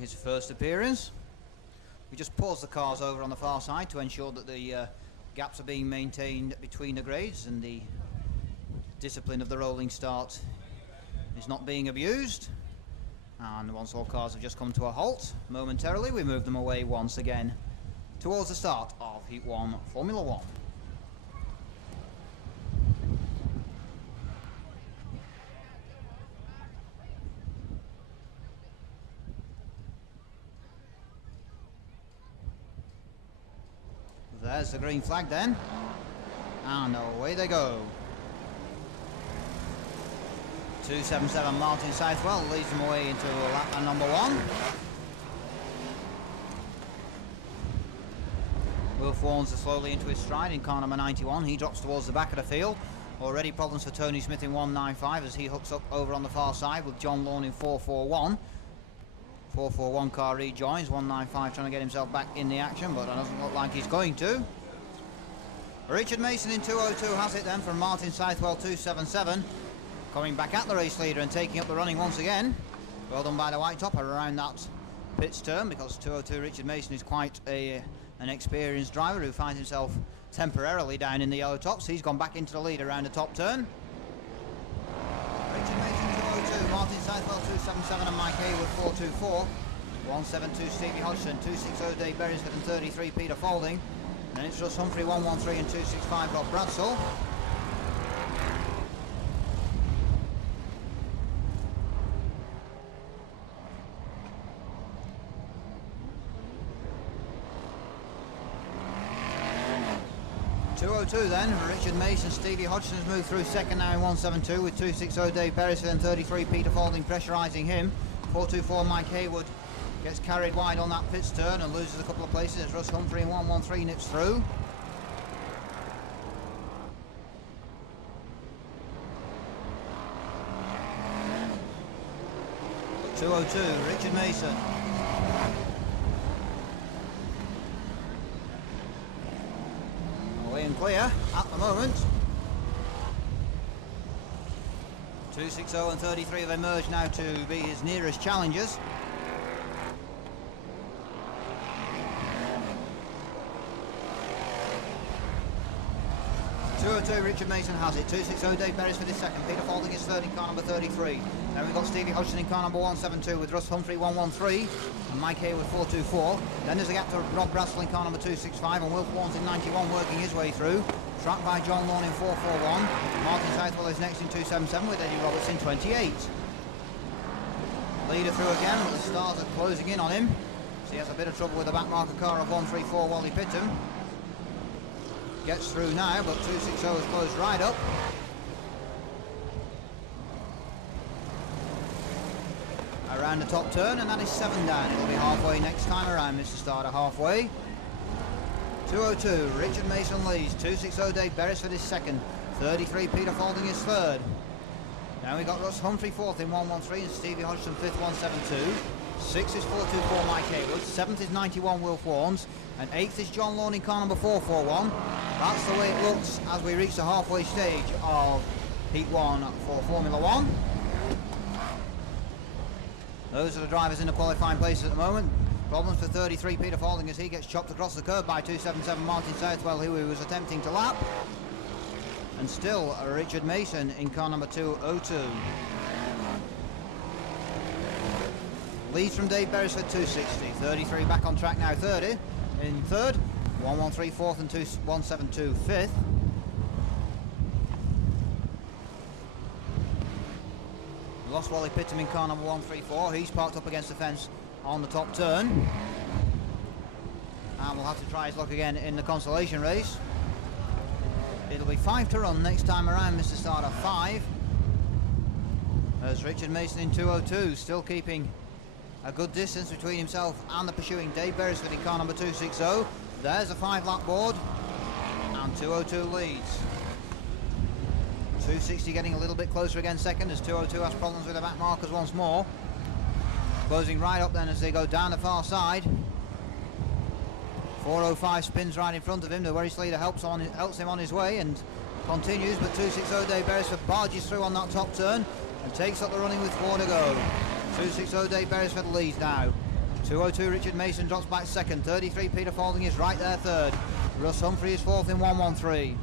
his first appearance. We just paused the cars over on the far side to ensure that the gaps are being maintained between the grades and the discipline of the rolling start is not being abused. And once all cars have just come to a halt, momentarily we move them away once again towards the start of Heat 1 Formula 1. There's the green flag then, and away they go. 277 Martin Southwell leads them away into lap number 1. Wilf Warnes is slowly into his stride in car number 91. He drops towards the back of the field. Already problems for Tony Smith in 195 as he hooks up over on the far side with John Lawn in 441. 441 car rejoins, 195 trying to get himself back in the action, but it doesn't look like he's going to. Richard Mason in 202 has it then from Martin Southwell 277. Coming back at the race leader and taking up the running once again. Well done by the white topper around that pits turn, because 202 Richard Mason is quite an experienced driver who finds himself temporarily down in the yellow tops. He's gone back into the lead around the top turn. Richard Mason 202, Martin Southwell 277 and Mike Haywood 424. 172 Stevie Hodgson, 260 Dave Beresford and 33 Peter Faulding. Then it's Russ Humphrey 113 and 265 Rob Bradsell. Then Richard Mason, Stevie Hodgson has moved through second now in 172 with 260 Dave Beresford and 33 Peter Faulding pressurising him. 424 Mike Haywood gets carried wide on that pits turn and loses a couple of places as Russ Humphrey in 113 nips through. But 202 Richard Mason. Away and clear at the moment. 260 and 33 have emerged now to be his nearest challengers. 202 Richard Mason has it. 260 Dave Beresford is second. Peter Faulding is third in car number 33. Then we've got Stevie Hodgson in car number 172 with Russ Humphrey 113 and Mike Haywood 424. Then there's a gap to Rob Bradsell in car number 265 and Wilf Warnes in 91 working his way through. Tracked by John Lawn in 441. Martin Southwell is next in 277 with Eddie Roberts in 28. Leader through again, but the stars are closing in on him. So he has a bit of trouble with the back marker car of 134 Wally Pitton. Gets through now, but 260 has closed right up. Around the top turn, and that is 7 down. It'll be halfway next time around, Mr. Starter, halfway. 202, Richard Mason leads. 260 Dave Beresford is second. 33 Peter Faulding is third. Now we've got Russ Humphrey fourth in 113 and Stevie Hodgson fifth 172. 6th is 424 Mike Haywood. 7th is 91 Wilf Warnes. And 8th is John Lawn in car number 441. That's the way it looks as we reach the halfway stage of Heat 1 for Formula 1. Those are the drivers in the qualifying places at the moment. Problems for 33 Peter Faulding as he gets chopped across the curb by 277 Martin Southwell, who he was attempting to lap. And still Richard Mason in car number 202. Leads from Dave Beresford 260. 33 back on track now 30 in third. 113 fourth and 172 fifth. Lost Wally Pitton in car number 134. He's parked up against the fence on the top turn. And we'll have to try his luck again in the consolation race. It'll be 5 to run next time around, Mr. Starter, 5. There's Richard Mason in 202, still keeping a good distance between himself and the pursuing Dave Beresford in car number 260. There's a 5-lap board, and 202 leads. 260 getting a little bit closer again second as 202 has problems with the back markers once more. Closing right up then as they go down the far side. 405 spins right in front of him. The race leader helps him on his way and continues, but 260 Dave Beresford barges through on that top turn and takes up the running with 4 to go. 260 Dave Beresford leads now. 202 Richard Mason drops back second. 33 Peter Faulding is right there third. Russ Humphrey is fourth in 113.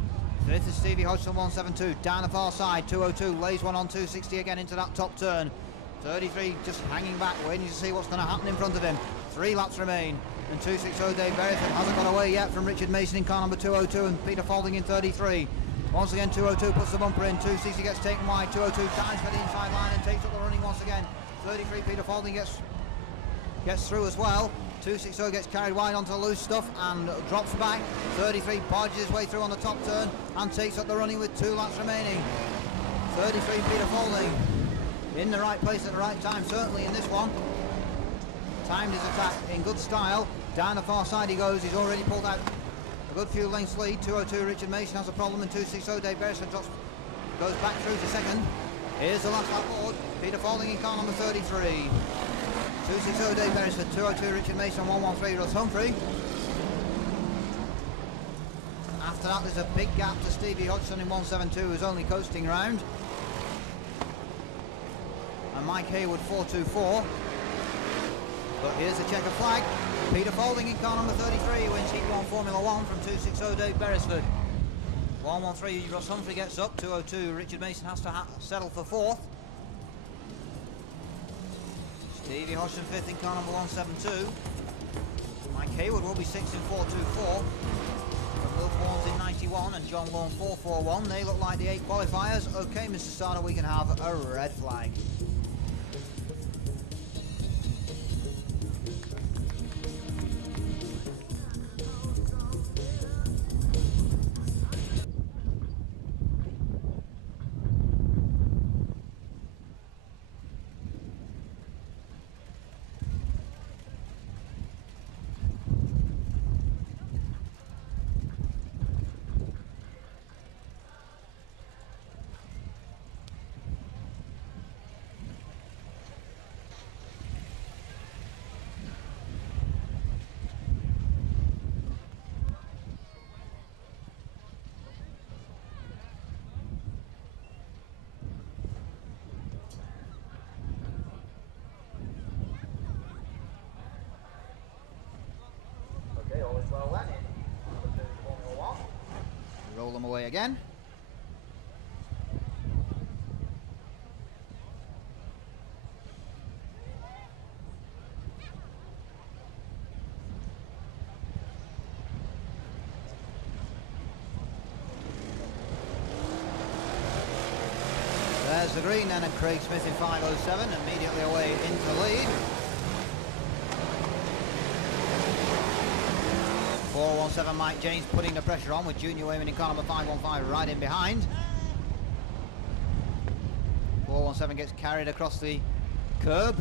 Fifth is Stevie Hodgson 172. Down the far side 202 lays one on 260 again into that top turn. 33 just hanging back, waiting to see what's going to happen in front of him. 3 laps remain, and 260 Dave Berryford hasn't got away yet from Richard Mason in car number 202 and Peter Faulding in 33. Once again 202 puts the bumper in, 260 gets taken wide, 202 dives for the inside line and takes up the running once again. 33 Peter Faulding gets through as well. 260 gets carried wide onto the loose stuff and drops back. 33 barges his way through on the top turn and takes up the running with 2 laps remaining. 33 Peter Faulding in the right place at the right time, certainly in this one. Timed his attack in good style. Down the far side he goes. He's already pulled out a good few lengths lead. 202 Richard Mason has a problem, and 260 Dave Berryford goes back through to second. Here's the last lap forward. Peter Faulding in car number 33. 260 Dave Berryford, 202 Richard Mason, 113 Russ Humphrey. After that there's a big gap to Stevie Hodgson in 172, who's only coasting round. And Mike Hayward 424. But here's the checker flag. Peter Faulding in car number 33 wins Heat 1 Formula 1 from 260 Dave Berryford. 113 Russ Humphrey gets up, 202 Richard Mason has to settle for 4th. Stevie Hodgson 5th in car number 172. Mike Hayward will be 6th in 424. Will Warnes in 91 and John Lawn 441. They look like the 8 qualifiers. Okay, Mr. Starter, we can have a red flag. Roll them away again. There's the green then, and Craig Smith in 507 immediately away into lead. 417 Mike James putting the pressure on with Junior Wayman in car number 515 right in behind. 417 gets carried across the curb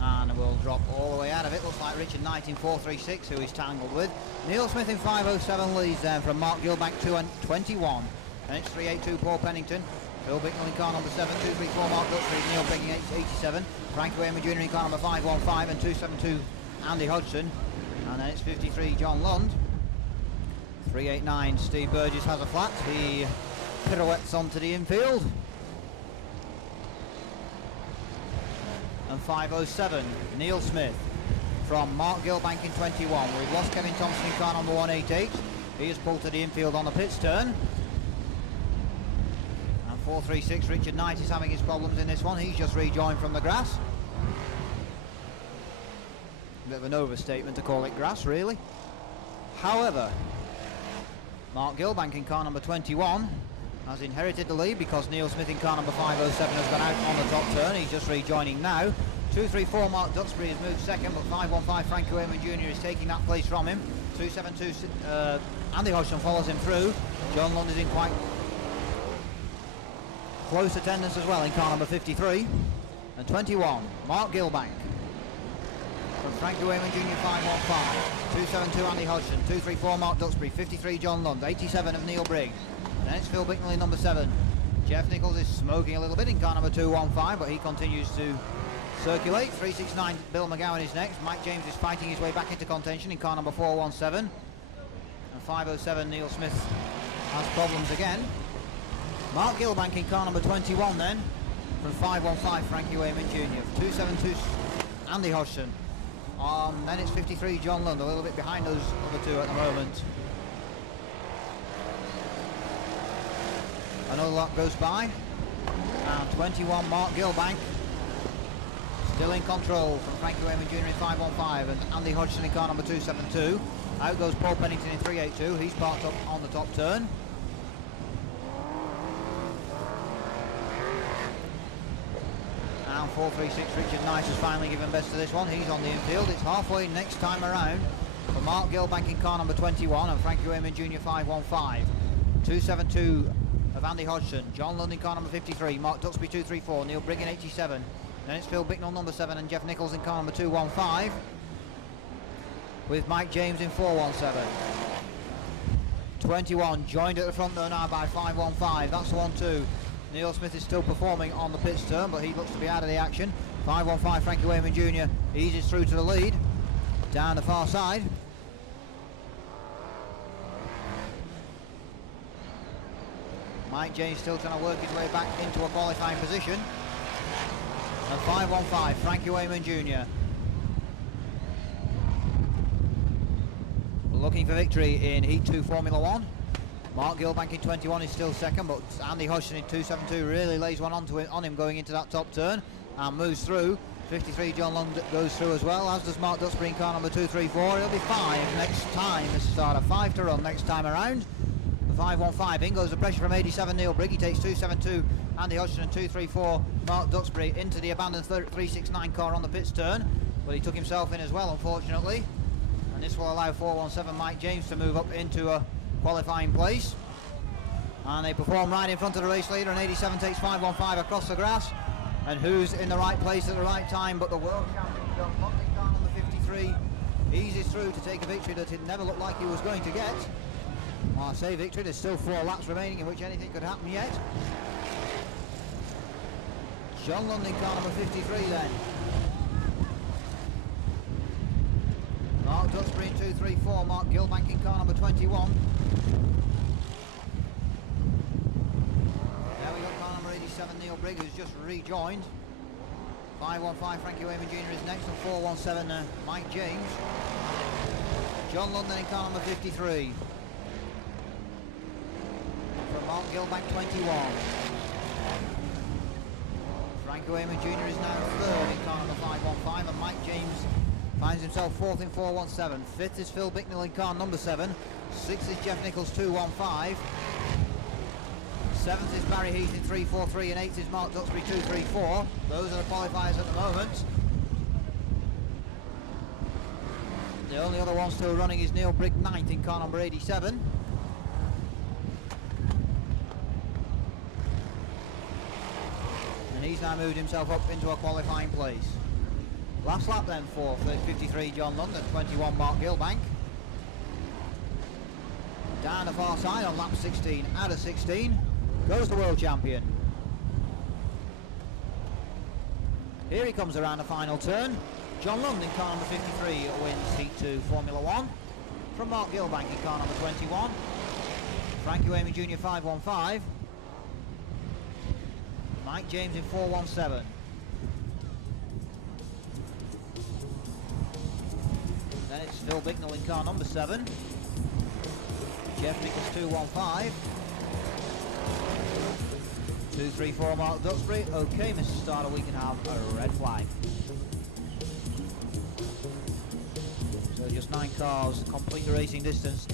and will drop all the way out of it. Looks like Richard Knight in 436 who he's tangled with. Neil Smith in 507 leads then from Mark Gilbank 221. And it's 382 Paul Pennington. Phil Bicknell in car number 7, 234 Mark Duxbury, Neil Pegging 87. Frankie Wayman Jr. in car number 515 and 272 Andy Hodgson. And then it's 53 John Lund. 389 Steve Burgess has a flat. He pirouettes onto the infield. And 507 Neil Smith from Mark Gilbank in 21. We've lost Kevin Thompson in car number 188. He has pulled to the infield on the pits turn. And 436 Richard Knight is having his problems in this one. He's just rejoined from the grass. A bit of an overstatement to call it grass, really. However, Mark Gilbank in car number 21 has inherited the lead because Neil Smith in car number 507 has gone out on the top turn. He's just rejoining now. 234 Mark Duxbury has moved second, but 515 Frankie Wayman Jr. is taking that place from him. 272 Andy Hodgson follows him through. John Lund is in quite close attendance as well in car number 53. And 21 Mark Gilbank from Frankie Wayman Jr. 515, 272 Andy Hodgson, 234 Mark Duxbury, 53 John Lund, 87 of Neil Briggs. Then it's Phil Bicknell in number 7. Jeff Nichols is smoking a little bit in car number 215, but he continues to circulate. 369 Bill McGowan is next. Mike James is fighting his way back into contention in car number 417. And 507 Neil Smith has problems again. Mark Gilbank in car number 21 then, from 515 Frankie Wayman Jr. 272 Andy Hodgson. Then it's 53 John Lund, a little bit behind those other two at the moment. Another lap goes by, and 21 Mark Gilbank still in control from Frankie Wayman Jr. in 515 and Andy Hodgson in car number 272. Out goes Paul Pennington in 382, he's parked up on the top turn. And 436 Richard Nice has finally given best to this one, he's on the infield. It's halfway next time around for Mark Gilbank in car number 21 and Frankie Wayman Jr. 515. 272 of Andy Hodgson, John Lund in car number 53, Mark Duxbury 234, Neil Brigg in 87. Then it's Phil Bicknell number 7 and Jeff Nichols in car number 215 with Mike James in 417. 21 joined at the front though now by 515, that's the 1-2. Neil Smith is still performing on the pits turn, but he looks to be out of the action. 515 Frankie Wayman Jr. eases through to the lead down the far side. Mike James still trying to work his way back into a qualifying position. And 515 Frankie Wayman Jr. looking for victory in Heat 2 Formula 1. Mark Gilbank in 21 is still second, but Andy Hodgson in 272 really lays one on him going into that top turn and moves through. 53 John Lund goes through as well, as does Mark Duxbury in car number 234. It'll be 5 next time. This is a 5 to run next time around. The 515 in goes the pressure from 87 Neil Brigg. He takes 272 Andy Hodgson and 234 Mark Duxbury into the abandoned 369 car on the pits turn, but he took himself in as well, unfortunately, and this will allow 417 Mike James to move up into a qualifying place. And they perform right in front of the race leader, and 87 takes 515 across the grass. And who's in the right place at the right time but the world champion John Lund in car number 53 eases through to take a victory that it never looked like he was going to get. Well, I say victory, there's still 4 laps remaining in which anything could happen yet. John Lund in car number 53 then. Mark Duxbury in 234, Mark Gilbank in car number 21. There we got car number 87 Neil Brigg, who's just rejoined. 515 Frankie Wayman Jr. is next, and 417 Mike James. John London in car number 53. From Mark Gilbank 21. Frankie Wayman Jr. is now third in car number 515, and Mike James finds himself fourth in 417. Fifth is Phil Bicknell in car number 7. Sixth is Jeff Nichols 215. Seventh is Barry Heath in 343, and eighth is Mark Duxbury 234. Those are the qualifiers at the moment. The only other one still running is Neil Brigg, ninth in car number 87. And he's now moved himself up into a qualifying place. Last lap then for 53 John Lund and 21 Mark Gilbank. Down the far side on lap 16, out of 16, goes the world champion. Here he comes around the final turn. John Lund in car number 53 wins Heat 2 Formula 1. From Mark Gilbank in car number 21. Frankie Wayman Jr. 515. Mike James in 417. Then it's Phil Bicknell in car number 7. Jeff Nichols 215. 234 Mark Duxbury. Okay, Mr. Starter, we can have a red flag. So just 9 cars complete the racing distance.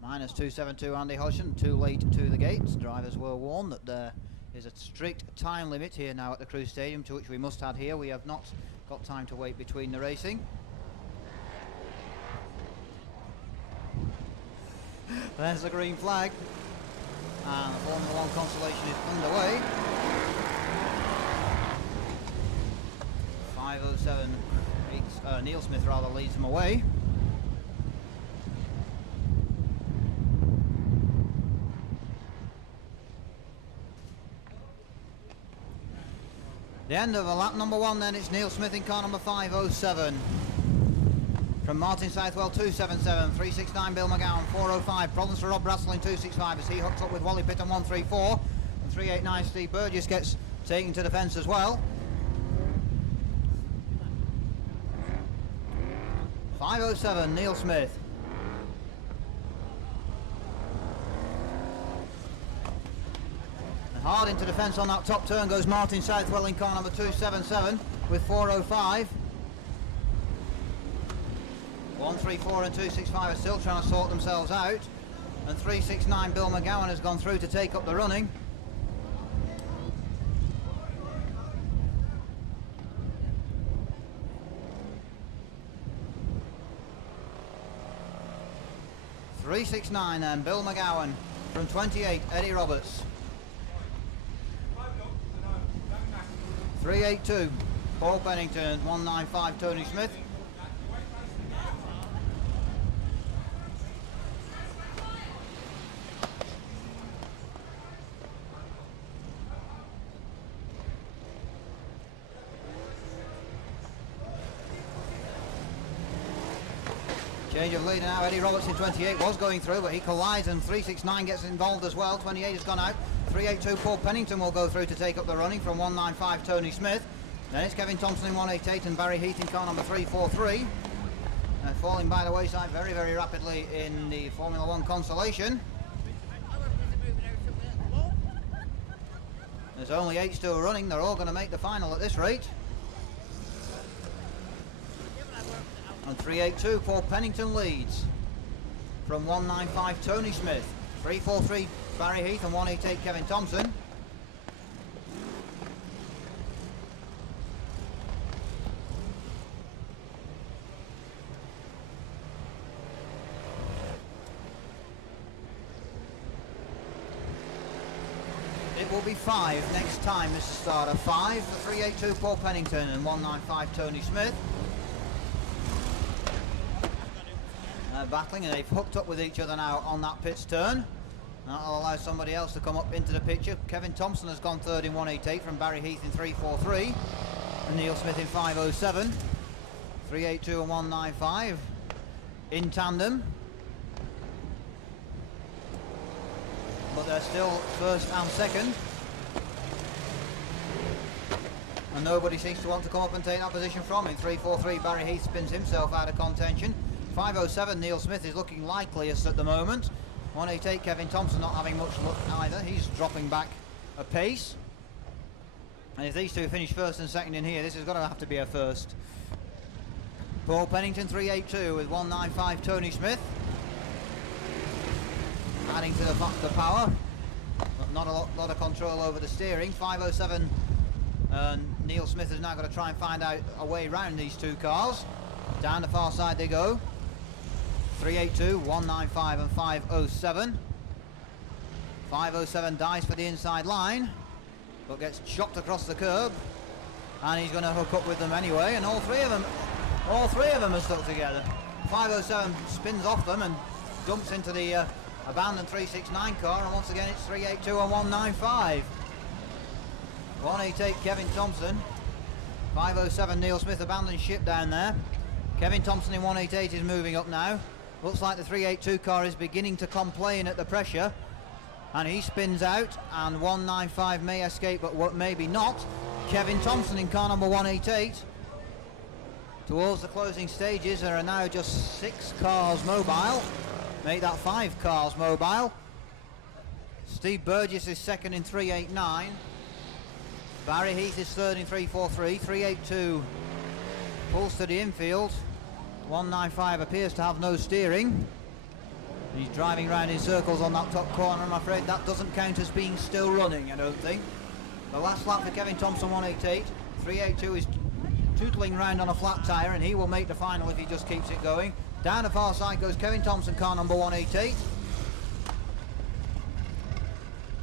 Minus 272 Andy Hodgson, too late to the gates. Drivers were warned that there is a strict time limit here now at the Crewe Stadium, to which we must adhere. We have not got time to wait between the racing. There's the green flag, and the Formula 1 consolation is underway. 507 Neil Smith rather leads them away. The end of the lap number 1 then, it's Neil Smith in car number 507. From Martin Southwell, 277. 369, Bill McGowan, 405. Problems for Rob Russell in 265 as he hooks up with Wally Pitton, 134. And 389, Steve Burgess gets taken to the fence as well. 507, Neil Smith. And hard into the fence on that top turn goes Martin Southwell in car number 277 with 405. 134 and 265 are still trying to sort themselves out, and 369 Bill McGowan has gone through to take up the running. .369 then, Bill McGowan. From 28, Eddie Roberts. 382, Paul Pennington. 195, Tony Smith. Change of lead now. Eddie Roberts in 28 was going through, but he collides and 369 gets involved as well. 28 has gone out. 382 Paul Pennington will go through to take up the running from 195 Tony Smith. Then it's Kevin Thompson in 188 and Barry Heath in car number 343. Falling by the wayside very, very rapidly in the Formula 1 consolation. There's only 8 still running. They're all going to make the final at this rate. And 382, Paul Pennington leads from 195 Tony Smith. 343 Barry Heath and 188 Kevin Thompson. It will be 5 next time, Mr. Starter. 5 for 382 Paul Pennington and 195 Tony Smith. Battling, and they've hooked up with each other now on that pits turn. That'll allow somebody else to come up into the picture. Kevin Thompson has gone third in 188 from Barry Heath in 343 and Neil Smith in 507. 382 and 195 in tandem, but they're still first and second, and nobody seems to want to come up and take that position from him. 343 Barry Heath spins himself out of contention. 507 Neil Smith is looking likeliest at the moment. 188 Kevin Thompson not having much luck either. He's dropping back a pace. And if these two finish first and second in here, this is going to have to be a first. Paul Pennington 382 with 195 Tony Smith. Adding to the power. But not a lot of control over the steering. 507 Neil Smith is now going to try and find out a way around these two cars. Down the far side they go. 382, 195 and 507. 507 dives for the inside line, but gets chopped across the curb, and he's going to hook up with them anyway, and all three of them are stuck together. 507 spins off them and dumps into the abandoned 369 car, and once again it's 382 and 195. 188 Kevin Thompson. 507 Neil Smith abandoned ship down there. Kevin Thompson in 188 is moving up now. Looks like the 382 car is beginning to complain at the pressure, and he spins out, and 195 may escape, but maybe not. Kevin Thompson in car number 188. Towards the closing stages, there are now just 6 cars mobile. Make that 5 cars mobile. Steve Burgess is second in 389. Barry Heath is third in 343. 382 pulls to the infield. 195 appears to have no steering. He's driving around in circles on that top corner. I'm afraid that doesn't count as being still running, I don't think. The last lap for Kevin Thompson, 188. 382 is tootling round on a flat tyre, and he will make the final if he just keeps it going. Down the far side goes Kevin Thompson, car number 188.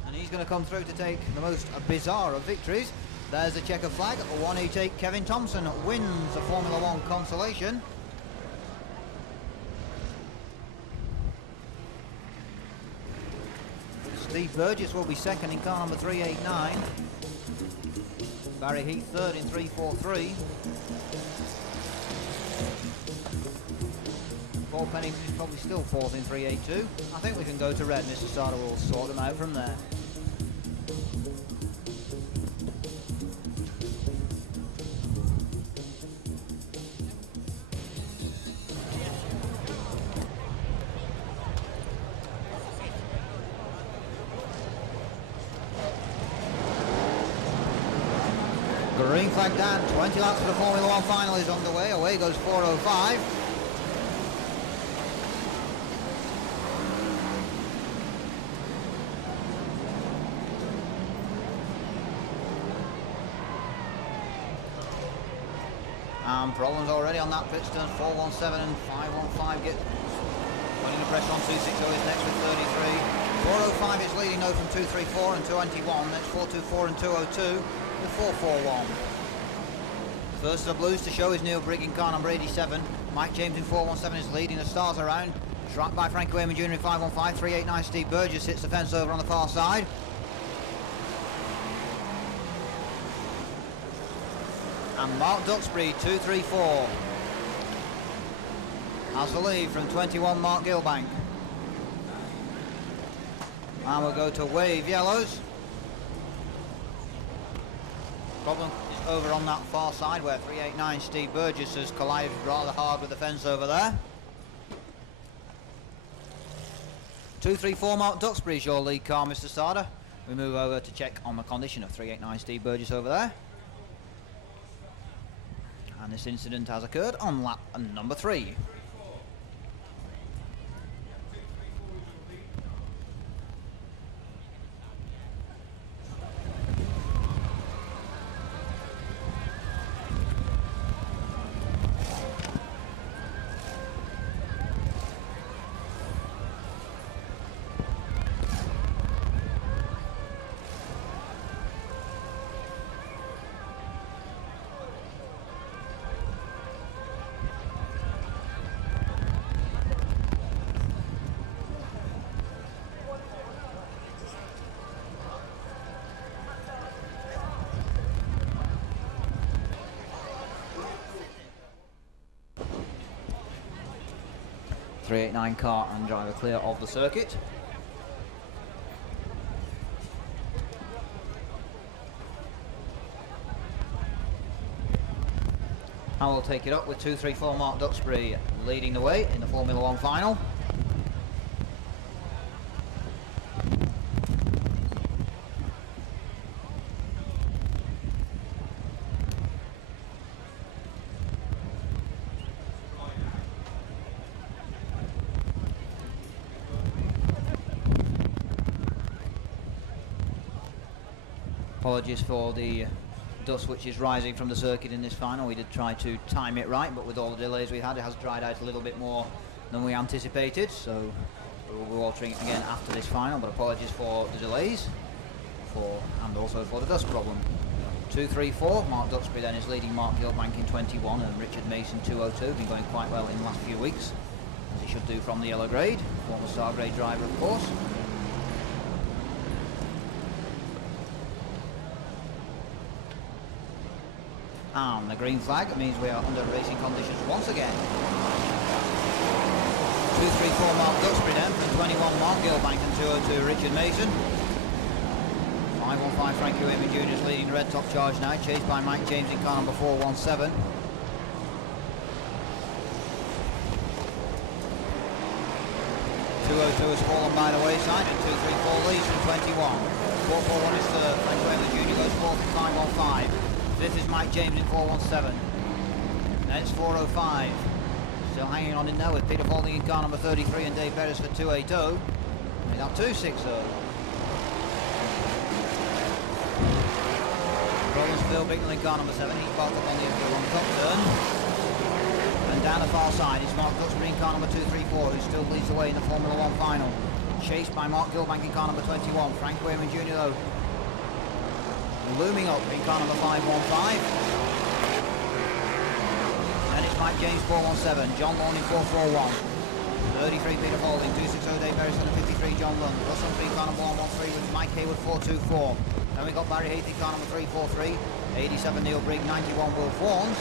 And he's going to come through to take the most bizarre of victories. There's the checker flag. 188 Kevin Thompson wins the Formula 1 consolation. Steve Burgess will be second in car number 389. Barry Heath third in 343. Paul Penny is probably still fourth in 382. I think we can go to red. Mr. Starter will sort them out from there. Green flag down, 20 laps for the Formula 1 final is underway. Away goes 405. And problems already on that pit turns. 417 and 515 get putting the pressure on. 260 is next with 33. 405 is leading though from 234 and 221. Next 424 and 202 with 441. First of the blues to show is Neil Brigg in car number 87. Mike James in 417 is leading the stars around. Tracked by Frankie Wayman Jr. in 515. 389 Steve Burgess hits the fence over on the far side. And Mark Duxbury 234 has the lead from 21 Mark Gilbank. And we'll go to wave yellows. Problem is over on that far side where 389 Steve Burgess has collided rather hard with the fence over there. 234 Mark Duxbury is your lead car, Mr. Starter. We move over to check on the condition of 389 Steve Burgess over there. And this incident has occurred on lap number 3. .389 car and driver clear of the circuit. I will take it up with 234 Mark Duxbury leading the way in the Formula 1 final. Apologies for the dust which is rising from the circuit in this final. We did try to time it right, but with all the delays we had, it has dried out a little bit more than we anticipated, so we'll be watering it again after this final, but apologies for the delays and also for the dust problem. 234, Mark Duxbury then is leading Mark Gilbank in 21 and Richard Mason 202, been going quite well in the last few weeks, as he should do from the yellow grade, former star grade driver of course. And the green flag means we are under racing conditions once again. 234 Mark Duxbury then from 21 Mark Gilbank and 202 Richard Mason. 515 Frankie Wayman Jr. is leading the red top charge now, chased by Mike James in car number 417. 202 has fallen by the wayside and 234 leads from 21. 441 is third, Frankie Wayman Jr. goes fourth in 515. Fifth is Mike James in 417. Then it's 405. Still hanging on in there with Peter Faulding in car number 33 and Dave Perez for 280. He's up 260. Rollins Phil Bicknell in car number 7. He's parked up on the one top turn. And down the far side is Mark Duxbury in car number 234, who still leads the way in the Formula 1 final. Chased by Mark Gilbank in car number 21. Frank Wayman Jr. though looming up in car number 515. And it's Mike James 417, John Lawn in 441. 33 Peter Faulding, 260 Dave Harris and 53 John Lund. Russell 3 car number 113 with Mike Hayward 424. Then we got Barry Heath in car number 343, 87 Neil Brigg, 91 Will Fawns.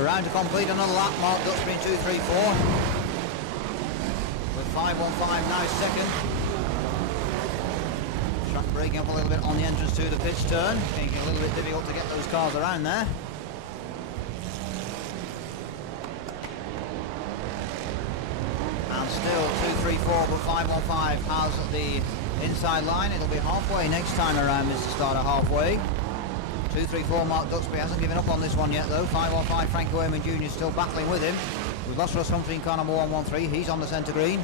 Around to complete another lap, Mark Duxbury in 2.34. With 5.15 now second. Track breaking up a little bit on the entrance to the pitch turn, making it a little bit difficult to get those cars around there. And still 2.34 but 5.15 has the inside line. It'll be halfway next time around, Mr. Starter, halfway. 2.34 Mark Duxbury hasn't given up on this one yet though. 5.15 Frankie Wayman Jr. still battling with him. We've lost Russ Humphrey in car number 113, he's on the centre green.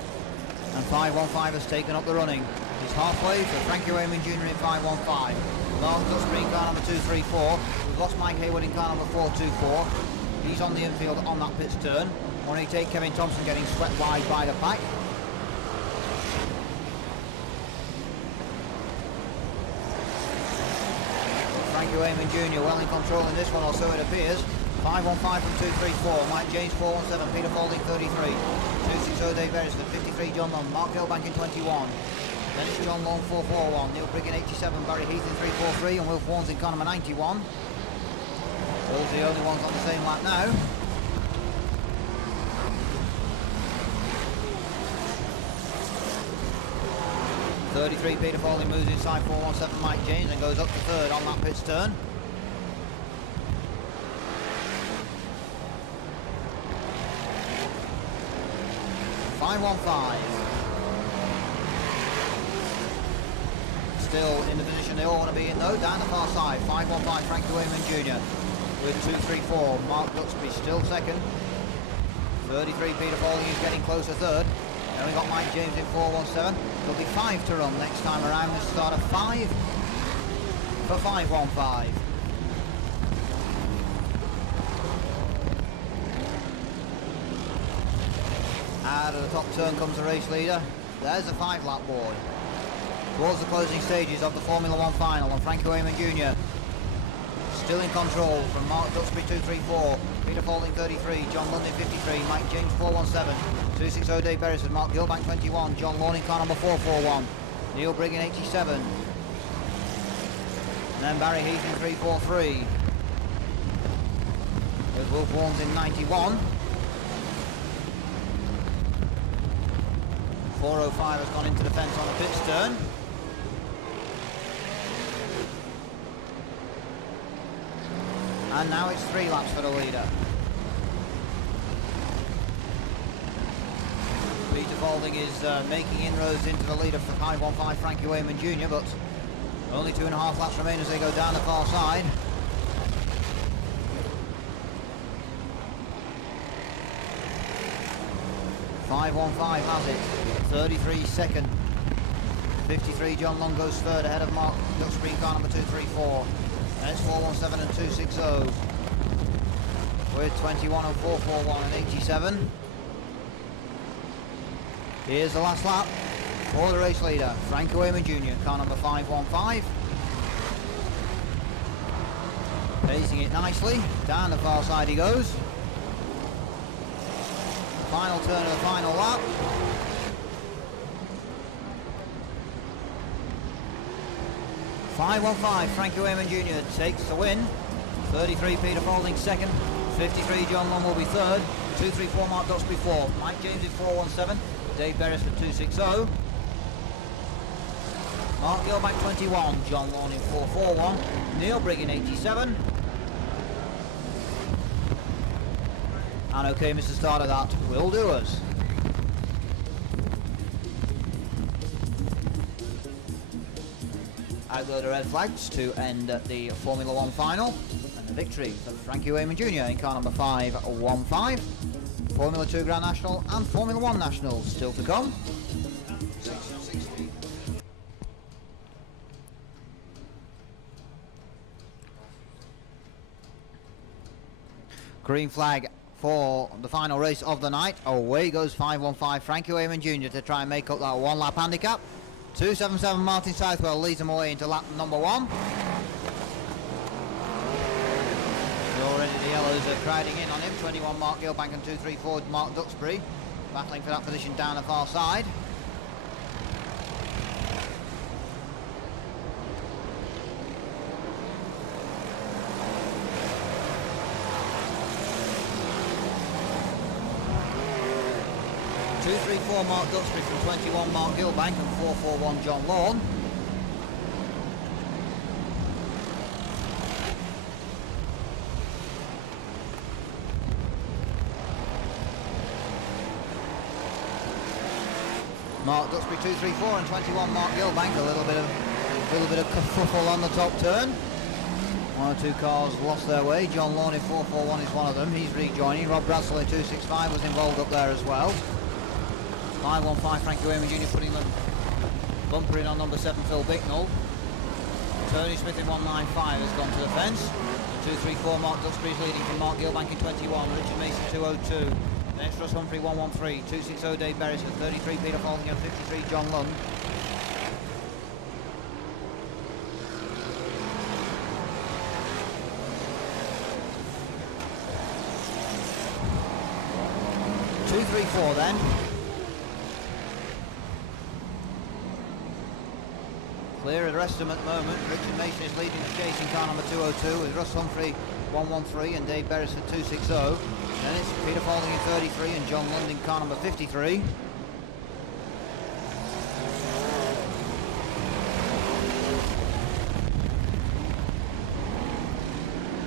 And 5.15 has taken up the running. He's halfway for Frankie Wayman Jr. in 5.15. Mark Duxbury in car number 2.34. We've lost Mike Haywood in car number 4.24. He's on the infield on that pitch turn. When you take Kevin Thompson getting swept wide by the pack. Frankie Wayman Jr. well in control in this one, or so it appears. 5.15 from 2.34. Mike James 4.17. Peter Faulding 33. 2.60 Dave Beresford. 53 John Long. Mark Gilbank in 21. Then it's John Long 4.41. Neil Brigg in 87. Barry Heath in 3.43. And Will Warnes in car number 91. Those are the only ones on the same lap now. .33 Peter Faulding moves inside 4.17 Mike James and goes up to third on that pitch turn. .515. Still in the position they all want to be in though, down the far side. 5.15 Frankie Wayman Jr. with 2.34. Mark Duxbury still second. 33 Peter Faulding is getting closer third. Then we've got Mike James in 4.17. There'll be 5 to run next time around. This start of 5 for 5.15. Out of the top turn comes the race leader. There's the 5-lap board. Towards the closing stages of the Formula 1 final, and Frankie Wayman Jr. still in control from Mark Duxbury 2.34. Peter Faulding 33, John London 53, Mike James 4.17, 2.60 Dave Beresford, Mark Gilbank 21, John Lawn in car number 4.41, Neil Brigg in 87, and then Barry Heath in 3.43, with Will Warnes in 91. 4.05 has gone into the fence on the pitch turn. And now it's 3 laps for the leader. Peter Faulding is making inroads into the leader for 5.15 Frankie Wayman Jr. But only 2.5 laps remain as they go down the far side. .515 has it. 33 second. 53 John Long goes third ahead of Mark Duxbury in car number 2.34. And it's 4.17 and 2.60 with 21 and 4.41 and 87. Here's the last lap for the race leader, Frankie Wayman Jr., car number 5.15. Pacing it nicely, down the far side he goes. Final turn of the final lap. .515 Frankie Wayman Jr. takes the win. 33 Peter Faulding second. 53 John Long will be third. 2.34 Mark Duxbury fourth. Mike James in 4.17. Dave Beresford 2.60. Mark Gilbank 21. John Lawn in 4.41. Neil Brigg in 87. And okay, Mr. Starter, that will do us. Out go the red flags to end the Formula 1 final, and the victory for Frankie Wayman Jr. in car number 5.15. Formula 2 Grand National and Formula 1 National still to come. Green flag for the final race of the night. Away goes 5.15 Frankie Wayman Jr. to try and make up that 1 lap handicap. 2.77 Martin Southwell leads them away into lap number 1. Already the yellows are crowding in on him. 21 Mark Gilbank and 2.34 Mark Duxbury battling for that position down the far side. 234 Mark Duxbury from 21 Mark Gilbank and 441 John Lawn. Mark Duxbury 234 and 21 Mark Gilbank. A little bit of kerfuffle on the top turn. One or two cars lost their way. John Lawn in 441 is one of them. He's rejoining. Rob Bradsell in 265 was involved up there as well. 515 Frankie Wayman Jr. putting the bumper in on number 7 Phil Bicknell. Tony Smith in 195 has gone to the fence. 234 Mark Duxbury is leading from Mark Gilbank in 21. Richard Mason 202. Next Russ Humphrey 113. 260 Dave Beresford. 33 Peter Falding and 53 John Lund. Two, three, four then. Clear of the rest of them at the moment. Richard Mason is leading the chase in car number 202 with Russ Humphrey 113 and Dave Beresford 260. Then it's Peter Falding in 33 and John Lund in car number 53.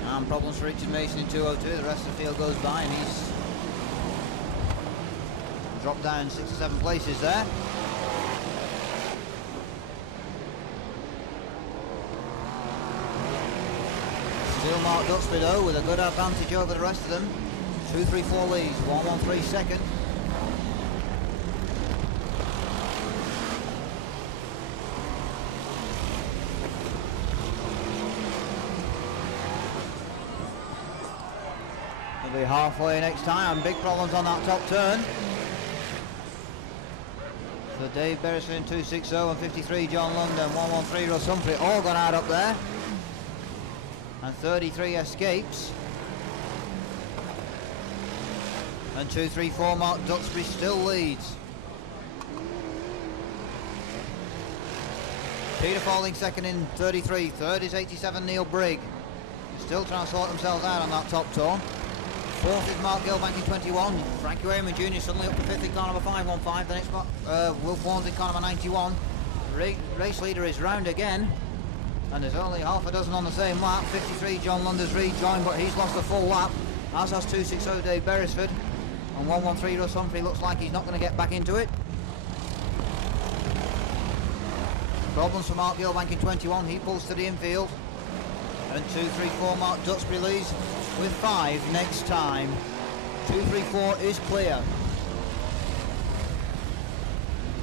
And problems for Richard Mason in 202. The rest of the field goes by and he's dropped down 6 or 7 places there. Still Mark Duxbury though with a good advantage over the rest of them. 234 leads, 113 second. He'll be halfway next time. Big problems on that top turn. So Dave Beresford in 260 and 53 John London, 113 Russ Humphrey, all gone out up there. And 33 escapes. And 234 Mark Duxbury still leads. Peter Falding second in 33. Third is 87 Neil Brigg. Still trying to sort themselves out on that top turn. Fourth is Mark Gilbank in 21. Frankie Wayman Jr. suddenly up to fifth in car number 515. Then it's Wilf Warnes in car number 91. Race leader is round again. And there's only half a dozen on the same lap. 53 John Lunders rejoined, but he's lost a full lap, as has 260 Dave Beresford. And 113 Russ Humphrey looks like he's not going to get back into it. Problems for Mark Gilbank in 21. He pulls to the infield. And 234 Mark Duxbury leads with 5 next time. 234 is clear.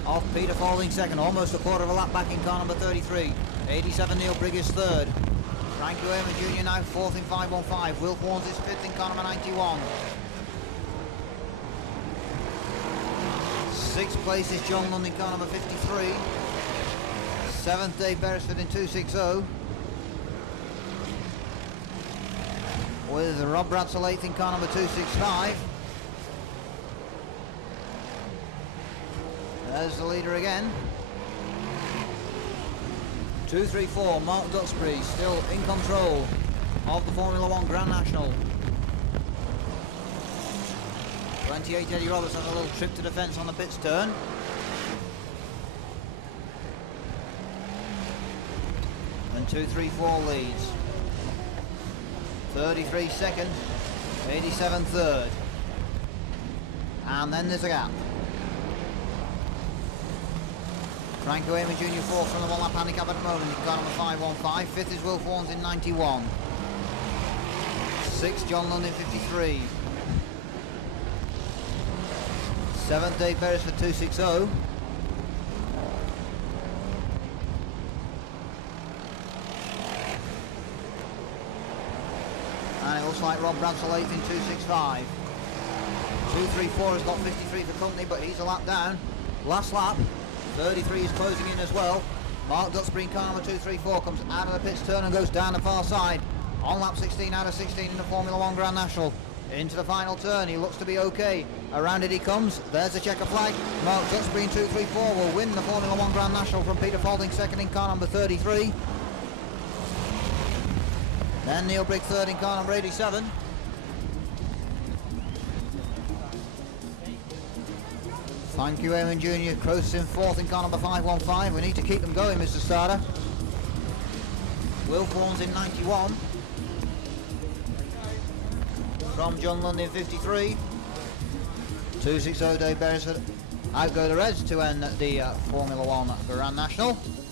Off Peter Falding second, almost a quarter of a lap back in car number 33. 87 Neil Brigg is third. Frankie Wayman Jr. now fourth in 515. Wilf Warnes is fifth in car number 91. Sixth place is John Lund in car number 53. Seventh Dave Beresford in 260. With Rob Bradsell eighth in car number 265. There's the leader again. 234 Mark Duxbury still in control of the Formula 1 Grand National. 28 Eddie Roberts has a little trip to the fence on the pits turn. And 234 leads. 33 second, 87 third. And then there's a gap. Frankie Wayman Jr. fourth from the one lap handicap at the moment in car number 515. Fifth is Wilf Warnes in 91. Sixth John Lund in 53. Seventh Dave Beresford 260. And it looks like Rob Bradsell eighth in 265. 234 has got 53 for company, but he's a lap down. Last lap. 33 is closing in as well. Mark Duxbury in car number 234 comes out of the pits turn and goes down the far side. On lap 16 out of 16 in the Formula 1 Grand National. Into the final turn, he looks to be okay. Around it he comes, there's the checker flag. Mark Duxbury in 234 will win the Formula 1 Grand National from Peter Falding second in car number 33. Then Neil Brigg third in car number 87. Thank you, Eamon Jr. Crows in fourth in car number 515. We need to keep them going, Mr. Starter. Wilforn's in 91. From John London 53. 260 Dave Beresford. Out go the Reds to end the Formula 1 Grand National.